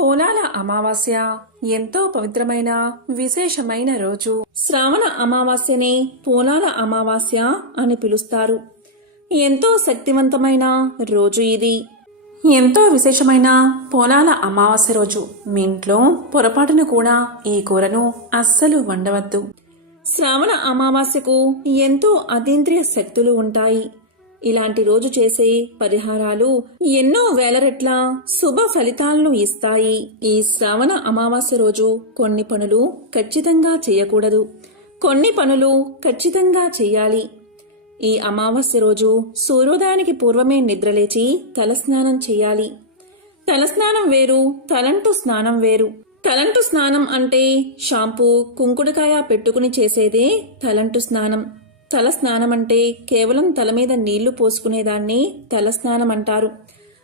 పోలాల అమావాస్య ఎంతో పవిత్రమైన విశేషమైన రోజు. శ్రావణ అమావాస్యని పోలాల అమావాస్య అని పిలుస్తారు. ఎంతో శక్తివంతమైన రోజు ఇది. ఎంతో విశేషమైన పోలాల అమావాస్య రోజు. మీ ఇంట్లో పొరపాటును కూడా ఈ కూరను అస్సలు వండవద్దు. శ్రావణ అమావాస్యకు ఎంతో అతీంద్రియ శక్తులు ఉంటాయి. ఇలాంటి రోజు చేసే పరిహారాలు ఎన్నో వేల రెట్ల శుభ ఫలితాలను ఇస్తాయి. ఈ శ్రావణ అమావాస్య రోజు కొన్ని పనులు ఖచ్చితంగా చేయకూడదు. కొన్ని పనులు ఖచ్చితంగా చేయాలి. ఈ అమావాస్య రోజు సూర్యోదయానికి పూర్వమే నిద్రలేచి తలస్నానం చేయాలి. తలస్నానం వేరు తలంటు స్నానం వేరు. తలంటు స్నానం అంటే షాంపూ కుంకుడుకాయ పెట్టుకుని చేసేదే తలంటు స్నానం. తల స్నానం అంటే కేవలం తల మీద నీళ్ళు పోసుకునేదాన్ని తల స్నానం అంటారు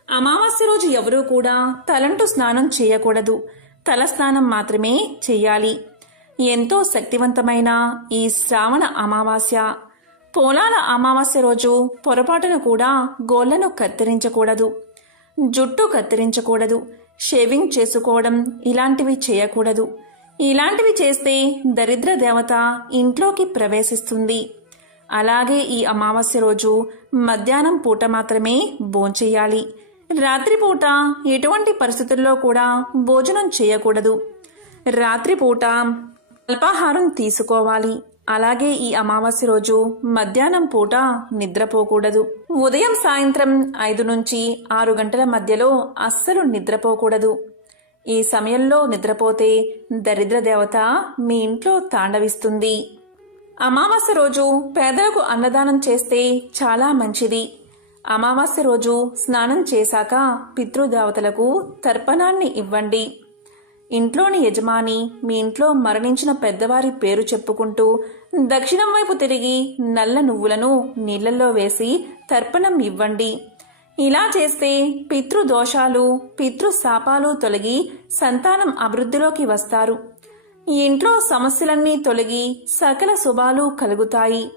అమావాస్య రోజు ఎవరూ కూడా తలంటూ స్నానం చేయకూడదు. తల స్నానం మాత్రమే చెయ్యాలి. ఎంతో శక్తివంతమైన ఈ శ్రావణ అమావాస్య. పోలాల అమావాస్య రోజు పొరపాటున కూడా గోళ్ళను కత్తిరించకూడదు. జుట్టు కత్తిరించకూడదు. షేవింగ్ చేసుకోవడం ఇలాంటివి చేయకూడదు. ఇలాంటివి చేస్తే దరిద్ర దేవత ఇంట్లోకి ప్రవేశిస్తుంది. అలాగే ఈ అమావాస్య రోజు మధ్యాహ్నం పూట మాత్రమే భోంచేయాలి రాత్రిపూట ఎటువంటి పరిస్థితుల్లో కూడా భోజనం చేయకూడదు. రాత్రిపూట అల్పాహారం తీసుకోవాలి. అలాగే ఈ అమావాస్య రోజు మధ్యాహ్నం పూట నిద్రపోకూడదు. ఉదయం సాయంత్రం ఐదు నుంచి ఆరు గంటల మధ్యలో అస్సలు నిద్రపోకూడదు. ఈ సమయంలో నిద్రపోతే దరిద్ర దేవత మీ ఇంట్లో తాండవిస్తుంది. అమావాస్య రోజు పేదలకు అన్నదానం చేస్తే చాలా మంచిది. అమావాస్య రోజు స్నానం చేశాక పితృదేవతలకు తర్పణాన్ని ఇవ్వండి. ఇంట్లోని యజమాని మీ ఇంట్లో మరణించిన పెద్దవారి పేరు చెప్పుకుంటూ దక్షిణం వైపు తిరిగి నల్ల నువ్వులను నీళ్ళలో వేసి తర్పణం ఇవ్వండి. ఇలా చేస్తే పితృదోషాలు పితృశాపాలు తొలగి సంతానం అభివృద్ధిలోకి వస్తారు. ఇంట్లో సమస్యలన్నీ తొలగి సకల శుభాలు కలుగుతాయి.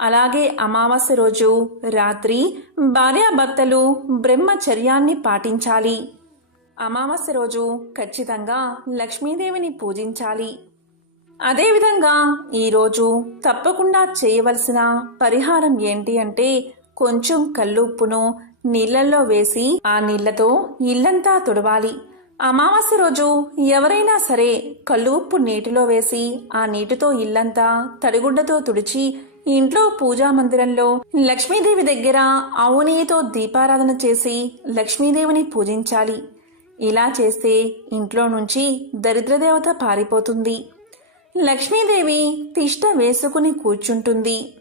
అలాగే అమావాస్య రోజు రాత్రి భార్యాభర్తలు బ్రహ్మచర్యాన్ని పాటించాలి. అమావాస్య రోజు ఖచ్చితంగా లక్ష్మీదేవిని పూజించాలి. అదేవిధంగా ఈరోజు తప్పకుండా చేయవలసిన పరిహారం ఏంటి అంటే కొంచెం కల్లుప్పును నీళ్ళలో వేసి ఆ నీళ్ళతో ఇల్లంతా తుడవాలి. అమావాస్య రోజు ఎవరైనా సరే కళ్ళు ఉప్పు నీటిలో వేసి ఆ నీటితో ఇల్లంతా తడిగుడ్డతో తుడిచి ఇంట్లో పూజా మందిరంలో లక్ష్మీదేవి దగ్గర ఆవు దీపారాధన చేసి లక్ష్మీదేవిని పూజించాలి. ఇలా చేస్తే ఇంట్లో నుంచి దరిద్రదేవత పారిపోతుంది. లక్ష్మీదేవి తిష్ట వేసుకుని కూర్చుంటుంది.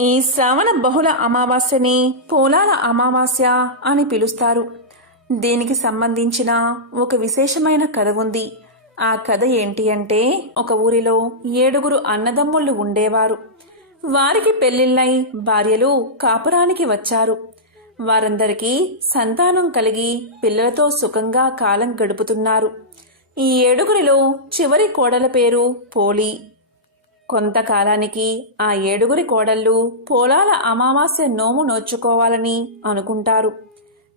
ఈ శ్రావణ బహుళ అమావాస్యని పోలాల అమావాస్య అని పిలుస్తారు. దీనికి సంబంధించిన ఒక విశేషమైన కథ ఉంది. ఆ కథ ఏంటి అంటే ఒక ఊరిలో ఏడుగురు అన్నదమ్ముళ్ళు ఉండేవారు. వారికి పెళ్ళిళ్ళై భార్యలు కాపురానికి వచ్చారు. వారందరికీ సంతానం కలిగి పిల్లలతో సుఖంగా కాలం గడుపుతున్నారు. ఈ ఏడుగురిలో చివరి కోడల పేరు పోలి. కొంతకాలానికి ఆ ఏడుగురి కోడళ్ళు పోలాల అమావాస్య నోము నోచుకోవాలని అనుకుంటారు.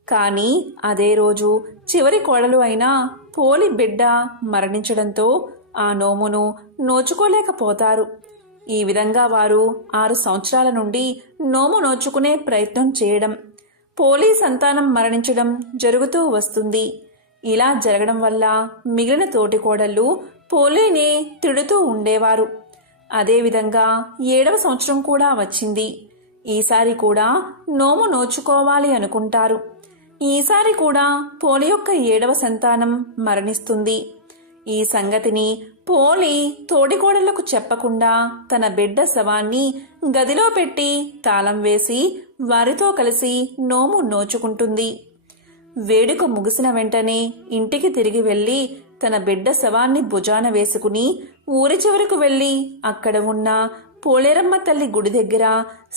కానీ అదే రోజు చివరి కోడలు అయిన పోలి బిడ్డ మరణించడంతో ఆ నోమును నోచుకోలేకపోతారు. ఈ విధంగా వారు ఆరు సంవత్సరాల నుండి నోము నోచుకునే ప్రయత్నం చేయడం పోలీ సంతానం మరణించడం జరుగుతూ వస్తుంది. ఇలా జరగడం వల్ల మిగిలిన తోటి కోడళ్ళు పోలీని తిడుతూ ఉండేవారు. అదేవిధంగా ఏడవ సంవత్సరం కూడా వచ్చింది. ఈసారి కూడా నోము నోచుకోవాలి అనుకుంటారు. ఈసారి కూడా పోలి యొక్క ఏడవ సంతానం మరణిస్తుంది. ఈ సంగతిని పోలి తోడికోడళ్ళకు చెప్పకుండా తన బిడ్డ శవాన్ని గదిలో పెట్టి తాళం వేసి వారితో కలిసి నోము నోచుకుంటుంది. వేడుక ముగిసిన వెంటనే ఇంటికి తిరిగి వెళ్ళి తన బిడ్డ శవాన్ని భుజాన వేసుకుని ఊరి చివరకు వెళ్ళి అక్కడ ఉన్న పోలేరమ్మ తల్లి గుడి దగ్గర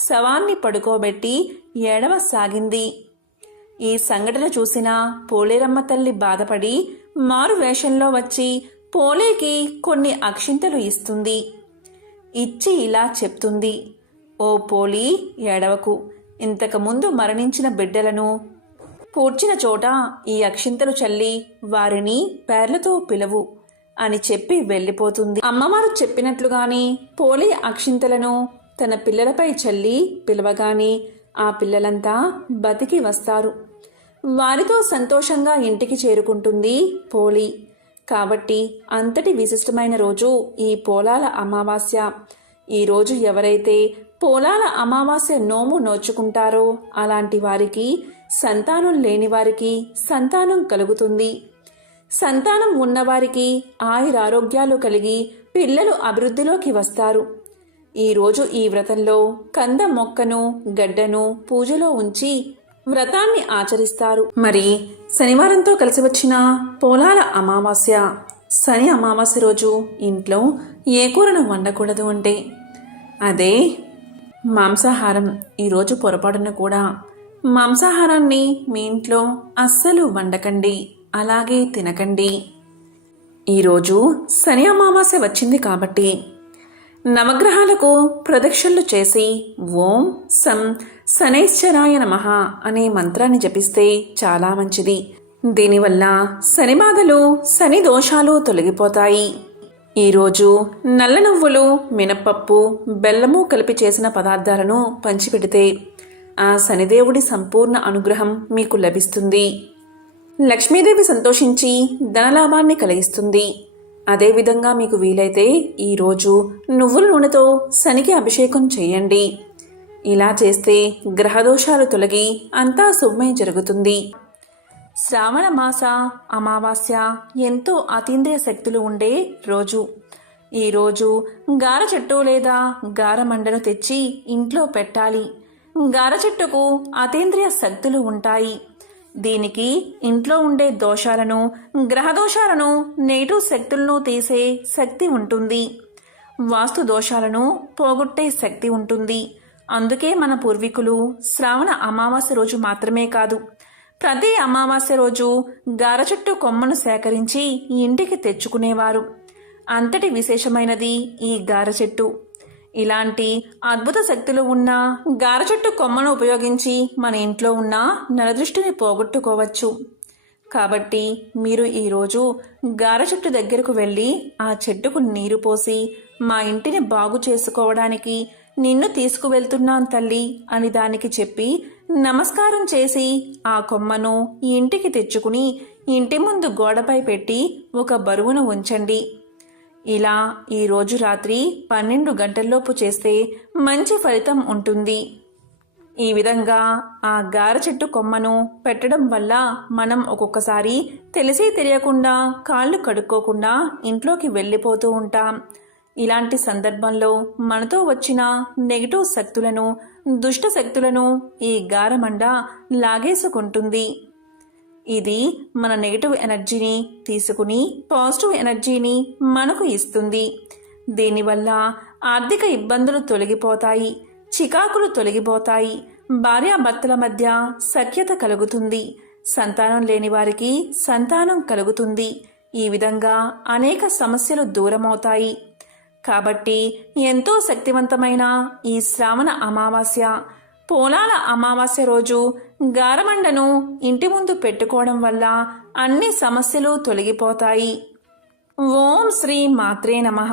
శవాన్ని పడుకోబెట్టి ఏడవ సాగింది. ఈ సంఘటన చూసిన పోలేరమ్మ తల్లి బాధపడి మారు వేషంలో వచ్చి పోలేకి కొన్ని అక్షింతలు ఇస్తుంది. ఇచ్చి ఇలా చెప్తుంది. ఓ పోలి ఏడవకు. ఇంతకుముందు మరణించిన బిడ్డలను పూడ్చిన చోట ఈ అక్షింతలు చల్లి వారిని పేర్లతో పిలవు అని చెప్పి వెళ్ళిపోతుంది. అమ్మవారు చెప్పినట్లుగానే పోలే అక్షింతలను తన పిల్లలపై చల్లి పిలవగానే ఆ పిల్లలంతా బతికి వస్తారు. వారితో సంతోషంగా ఇంటికి చేరుకుంటుంది పోలి. కాబట్టి అంతటి విశిష్టమైన రోజు ఈ పోలాల అమావాస్య. ఈ రోజు ఎవరైతే పోలాల అమావాస్య నోము నోచుకుంటారో అలాంటి వారికి సంతానం లేని వారికి సంతానం కలుగుతుంది. సంతానం ఉన్నవారికి ఆయురారోగ్యాలు కలిగి పిల్లలు అభివృద్ధిలోకి వస్తారు. ఈరోజు ఈ వ్రతంలో కంద మొక్కను గడ్డను పూజలో ఉంచి వ్రతాన్ని ఆచరిస్తారు. మరి శనివారంతో కలిసి వచ్చిన పోలాల అమావాస్య. శని అమావాస్య రోజు ఇంట్లో ఏ కూరను వండకూడదు అంటే? అదే మాంసాహారం. ఈరోజు పొరపాటున కూడా మాంసాహారాన్ని మీ ఇంట్లో అస్సలు వండకండి. అలాగే తినకండి. ఈరోజు శని అమావాస్య వచ్చింది కాబట్టి నవగ్రహాలకు ప్రదక్షిణలు చేసి ఓం సం శనేశ్వరాయ నమః అనే మంత్రాన్ని జపిస్తే చాలా మంచిది. దీనివల్ల శని బాధలు శని దోషాలు తొలగిపోతాయి. ఈరోజు నల్ల నువ్వులు మినపప్పు బెల్లము కలిపి చేసిన పదార్థాలను పంచిపెడితే ఆ శనిదేవుడి సంపూర్ణ అనుగ్రహం మీకు లభిస్తుంది. లక్ష్మీదేవి సంతోషించి ధనలాభాన్ని కలిగిస్తుంది. అదేవిధంగా మీకు వీలైతే ఈరోజు నువ్వుల నూనెతో శనికి అభిషేకం చేయండి. ఇలా చేస్తే గ్రహదోషాలు తొలగి అంతా శుభమే జరుగుతుంది. శ్రావణ మాస అమావాస్య ఎంతో అతీంద్రియ శక్తులు ఉండే రోజు. ఈరోజు గార చెట్టు లేదా గార మండను తెచ్చి ఇంట్లో పెట్టాలి. గార చెట్టుకు అతీంద్రియ శక్తులు ఉంటాయి. దీనికి ఇంట్లో ఉండే దోషాలను గ్రహ దోషాలను నెగిటివ్ శక్తులను తీసే శక్తి ఉంటుంది. వాస్తు దోషాలను పోగొట్టే శక్తి ఉంటుంది. అందుకే మన పూర్వీకులు శ్రావణ అమావాస్య రోజు మాత్రమే కాదు ప్రతి అమావాస్య రోజు గార చెట్టు కొమ్మను సేకరించి ఇంటికి తెచ్చుకునేవారు. అంతటి విశేషమైనది ఈ గార చెట్టు. ఇలాంటి అద్భుత శక్తులు ఉన్న గార చెట్టు కొమ్మను ఉపయోగించి మన ఇంట్లో ఉన్న నరదృష్టిని పోగొట్టుకోవచ్చు. కాబట్టి మీరు ఈరోజు గార చెట్టు దగ్గరకు వెళ్ళి ఆ చెట్టుకు నీరు పోసి మా ఇంటిని బాగు చేసుకోవడానికి నిన్ను తీసుకువెళ్తున్నాను తల్లి అని దానికి చెప్పి నమస్కారం చేసి ఆ కొమ్మను ఇంటికి తెచ్చుకుని ఇంటి ముందు గోడపై పెట్టి ఒక బరువును ఉంచండి. ఇలా ఈ రోజు రాత్రి పన్నెండు గంటల్లోపు చేస్తే మంచి ఫలితం ఉంటుంది. ఈ విధంగా ఆ గార చెట్టు కొమ్మను పెట్టడం వల్ల మనం ఒక్కొక్కసారి తెలిసి తెలియకుండా కాళ్ళు కడుక్కోకుండా ఇంట్లోకి వెళ్ళిపోతూ ఉంటాం. ఇలాంటి సందర్భంలో మనతో వచ్చిన నెగిటివ్ శక్తులను దుష్ట శక్తులను ఈ గారమండ లాగేసుకుంటుంది. ఇది మన నెగిటివ్ ఎనర్జీని తీసుకుని పాజిటివ్ ఎనర్జీని మనకు ఇస్తుంది. దీనివల్ల ఆర్థిక ఇబ్బందులు తొలగిపోతాయి చికాకులు తొలగిపోతాయి భార్యాభర్తల మధ్య సఖ్యత కలుగుతుంది సంతానం లేని వారికి సంతానం కలుగుతుంది. ఈ విధంగా అనేక సమస్యలు దూరమవుతాయి. కాబట్టి ఎంతో శక్తివంతమైన ఈ శ్రావణ అమావాస్య పోలాల అమావాస్య రోజు గారమండను ఇంటి ముందు పెట్టుకోవడం వల్ల అన్ని సమస్యలు తొలగిపోతాయి. ఓం శ్రీ మాత్రే నమః.